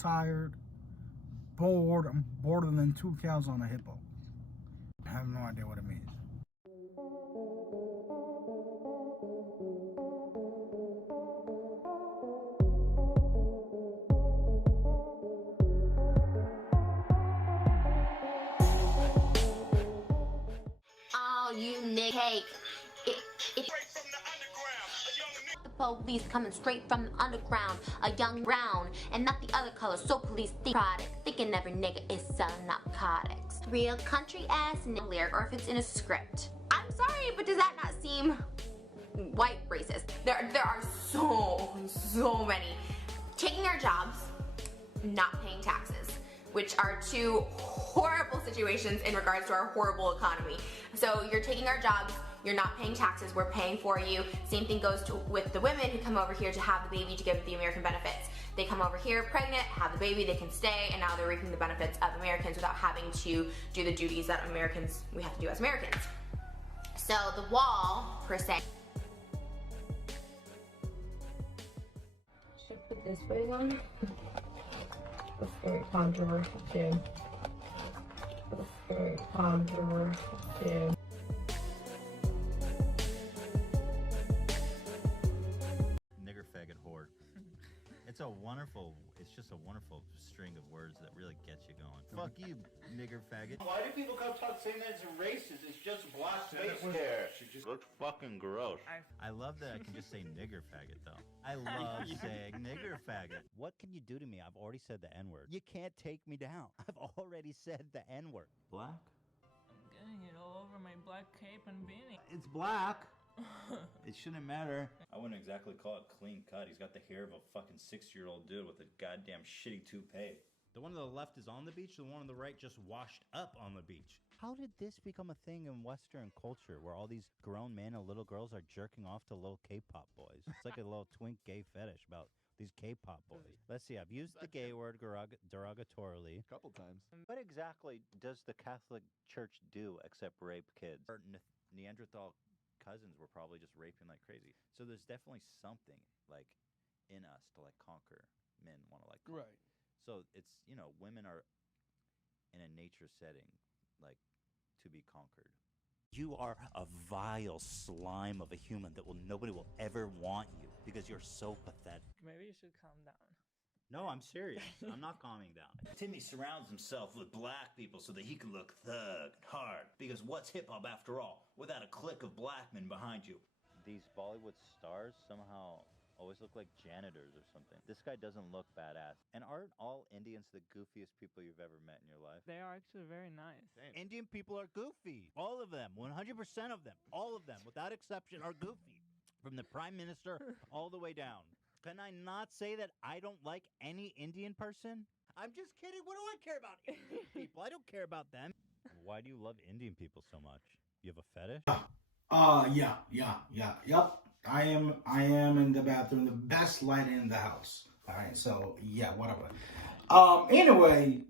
tired, bored. I'm border than 2 cows on a hippo. I have no idea what it means. Oh, you nigga cake. The police coming straight from the underground. A young brown and not the other color. So police think product. Thinking every nigga is selling narcotics. Real country ass lyric, or if it's in a script. I'm sorry, but does that not seem white racist? There are so many. Taking our jobs, not paying taxes, which are two horrible situations in regards to our horrible economy. So you're taking our jobs, you're not paying taxes, we're paying for you. Same thing goes with the women who come over here to have the baby to give the American benefits. They come over here pregnant, have the baby, they can stay, and now they're reaping the benefits of Americans without having to do the duties that we have to do as Americans. So the wall, per se. Should I put this wig on? That's very controversial too. That's very controversial too. Nigger faggot whore. It's just a wonderful string of words that really gets you going. Fuck you, nigger faggot. Why do people come talk saying that it's racist? It's just black face hair. She just looks fucking gross. I love that I can just say nigger faggot though. I love saying nigger faggot. What can you do to me? I've already said the N-word. You can't take me down. I've already said the N-word. Black? I'm getting it all over my black cape and beanie. It's black. It shouldn't matter. I wouldn't exactly call it clean cut. He's got the hair of a fucking 6-year-old dude with a goddamn shitty toupee. The one on the left is on the beach, the one on the right just washed up on the beach. How did this become a thing in Western culture where all these grown men and little girls are jerking off to little K-pop boys? It's like a little twink gay fetish about these K-pop boys. Let's see, I've used the gay word derogatorily. A couple times. What exactly does the Catholic Church do except rape kids? Our Neanderthal cousins were probably just raping like crazy. So there's definitely something like in us to like conquer men want to like conquer. Right. So it's, you know, women are in a nature setting like to be conquered. You are a vile slime of a human that nobody will ever want you because you're so pathetic. Maybe you should calm down. No, I'm serious. I'm not calming down. Timmy surrounds himself with black people so that he can look thug and hard. Because what's hip-hop after all, without a clique of black men behind you? These Bollywood stars somehow always look like janitors or something. This guy doesn't look badass. And aren't all Indians the goofiest people you've ever met in your life? They are actually very nice. Damn. Indian people are goofy. All of them. 100% of them. All of them, without exception, are goofy. From the prime minister all the way down. Can I not say that I don't like any Indian person? I'm just kidding. What do I care about Indian people? I don't care about them. Why do you love Indian people so much? You have a fetish? Yep. I am in the bathroom, the best light in the house. All right, so yeah, whatever. Anyway,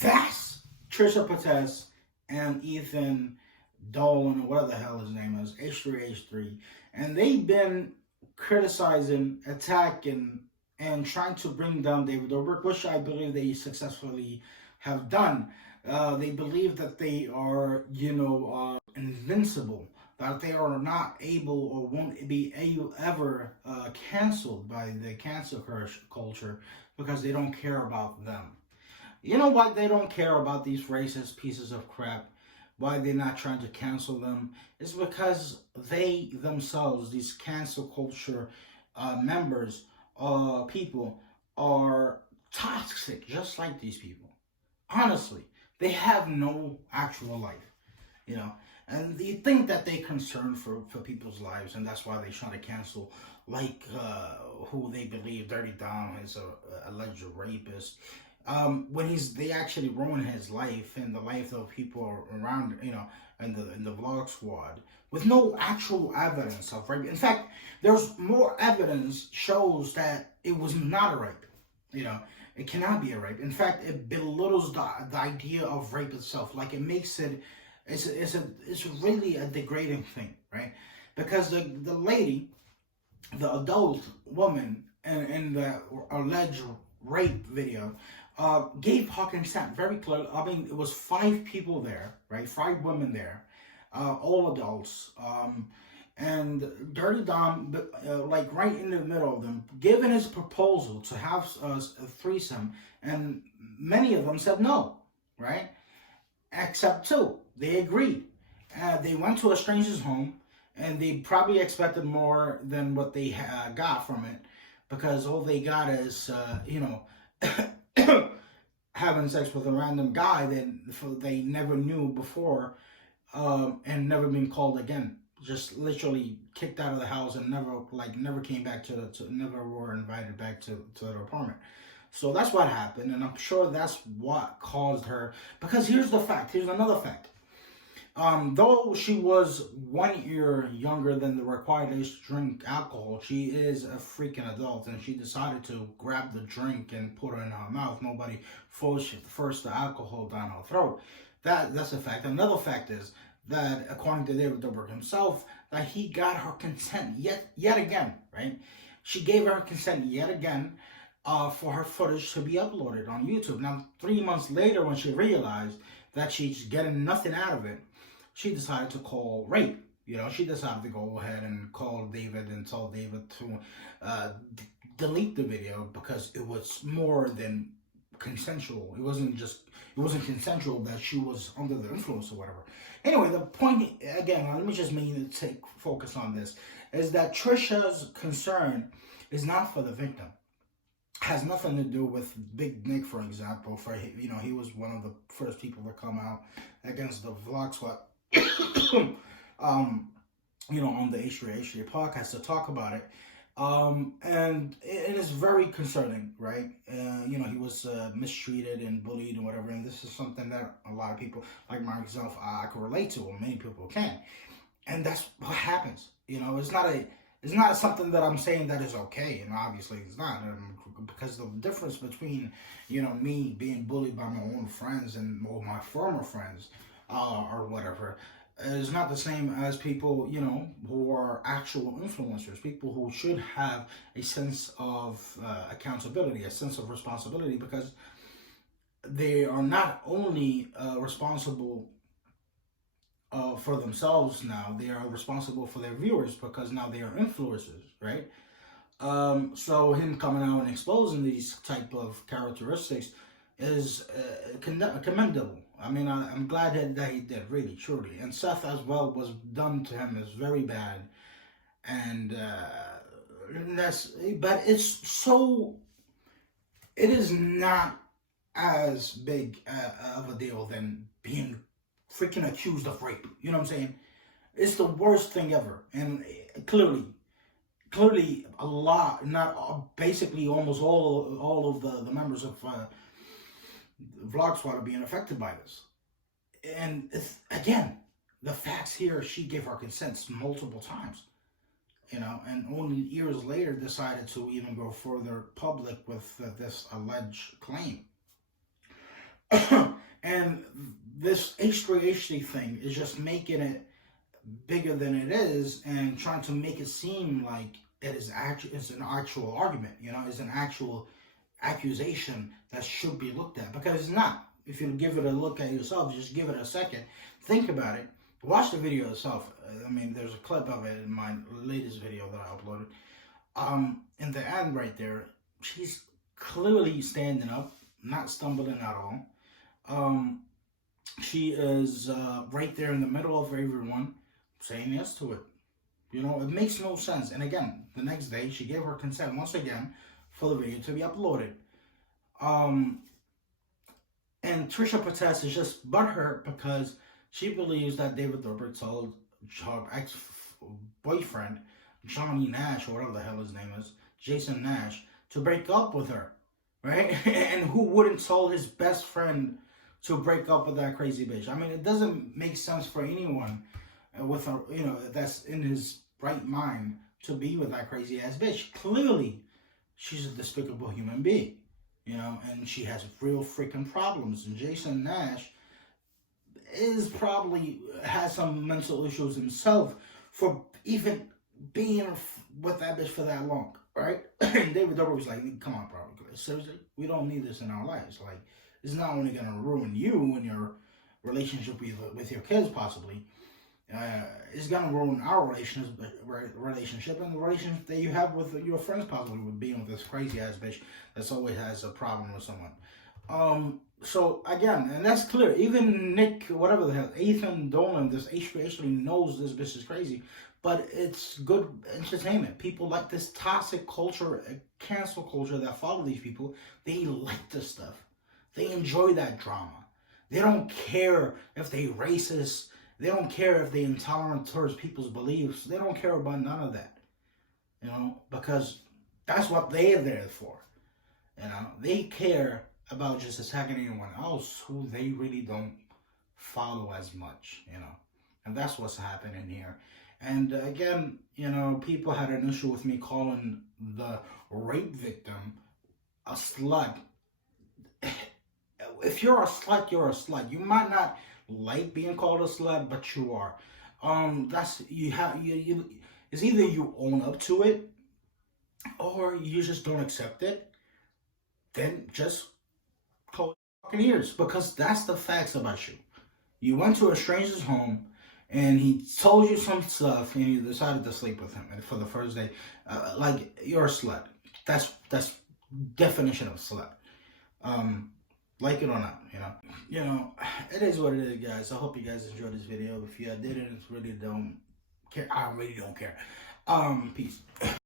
that's Trisha Paytas and Ethan Dolan, whatever the hell his name is, H3H3, and they've been criticizing, attacking, and trying to bring down David Dobrik, which I believe they successfully have done. They believe that they are, invincible, that they are not able or won't be ever canceled by the cancel culture because they don't care about them. You know why they don't care about these racist pieces of crap? Why they're not trying to cancel them is because they themselves, these cancel culture members, people, are toxic, just like these people. Honestly, they have no actual life, and they think that they're concerned for people's lives, and that's why they try to cancel, like who they believe Dirty Dom is a alleged rapist. When they actually ruin his life and the life of people around, in the vlog squad, with no actual evidence of rape. In fact, there's more evidence shows that it was not a rape. It cannot be a rape. In fact, it belittles the idea of rape itself. Like, it makes it, it's really a degrading thing, right? Because the lady, the adult woman, and the alleged rape video, gave her consent very clearly. I mean, it was 5 people there, right? 5 women there, all adults. And Dirty Dom, like right in the middle of them, given his proposal to have a threesome, and many of them said no, right? Except 2. They agreed. They went to a stranger's home, and they probably expected more than what they got from it, because all they got is, having sex with a random guy that they never knew before, and never been called again. Just literally kicked out of the house and never came back never were invited back to their apartment. So that's what happened, and I'm sure that's what caused her. Because here's another fact. Though she was 1 year younger than the required age to drink alcohol, she is a freaking adult, and she decided to grab the drink and put it in her mouth. Nobody forced the alcohol down her throat. That's a fact. Another fact is that, according to David Dobrik himself, that he got her consent yet again, right? She gave her consent yet again for her footage to be uploaded on YouTube. Now, 3 months later, when she realized that she's getting nothing out of it, she decided to call rape. She decided to go ahead and call David and tell David to delete the video, because it was more than consensual. It wasn't consensual that she was under the influence or whatever. Anyway, the point, again, let me just take focus on this, is that Trisha's concern is not for the victim. Has nothing to do with Big Nick, for example. He was one of the first people to come out against the Vlog Squad, on the H3 podcast to talk about it. And it is very concerning, right? He was mistreated and bullied and whatever, and this is something that a lot of people, like myself, I can relate to, and many people can. And that's what happens. It's not something that I'm saying that is okay, and obviously it's not, because the difference between, me being bullied by my own friends and my former friends, or whatever, is not the same as people, who are actual influencers, people who should have a sense of accountability, a sense of responsibility, because they are not only responsible for themselves now, they are responsible for their viewers, because now they are influencers, right? So him coming out and exposing these type of characteristics is commendable. I mean, I'm glad that he did, really, truly. And Seth as well, was done to him is very bad. And but it is not as big of a deal than being freaking accused of rape. You know what I'm saying? It's the worst thing ever. And clearly a lot, basically almost all of the members of Vlog Squad are being affected by this. And again, the facts here, she gave her consent multiple times, and only years later decided to even go further public with this alleged claim. And this H3 thing is just making it bigger than it is, and trying to make it seem like it's an actual argument, it's an actual accusation that should be looked at, because it's not. If you give it a look at yourself, just give it a second, think about it, watch the video itself. I mean, there's a clip of it in my latest video that I uploaded. In the end right there, she's clearly standing up, not stumbling at all. She is right there in the middle of everyone, saying yes to it. It makes no sense. And again, the next day, she gave her consent once again for the video to be uploaded. And Trisha Paytas is just butthurt because she believes that David Dobrik told her ex-boyfriend, Johnny Nash, or whatever the hell his name is, Jasón Nash, to break up with her, right? And who wouldn't tell his best friend to break up with that crazy bitch? I mean, it doesn't make sense for anyone with a, that's in his right mind to be with that crazy ass bitch. Clearly, she's a despicable human being, and she has real freaking problems. And Jasón Nash has some mental issues himself for even being with that bitch for that long. right? And David Dobrik was like, come on, bro. Seriously, we don't need this in our lives. Like, it's not only gonna ruin you and your relationship with your kids, possibly. It's gonna ruin our relationship and the relationship that you have with your friends, possibly, with being with this crazy ass bitch that's always has a problem with someone. So again, and that's clear. Even Nick, whatever the hell, Ethan Dolan, this actually knows this bitch is crazy, but it's good entertainment. People like this toxic culture, cancel culture that follow these people. They like this stuff. They enjoy that drama. They don't care if they racist. They don't care if they intolerant towards people's beliefs. They don't care about none of that, because that's what they're there for. They care about just attacking anyone else who they really don't follow as much, and that's what's happening here. And again, people had an issue with me calling the rape victim a slut. If you're a slut, you're a slut. You might not like being called a slut, but you are. It's either you own up to it or you just don't accept it. Then just close your fucking ears, because that's the facts about you. You went to a stranger's home and he told you some stuff and you decided to sleep with him for the first day. Like, you're a slut. That's definition of slut. Like it or not, it is what it is, guys. I hope you guys enjoyed this video. If you didn't, really don't care. I really don't care. Peace.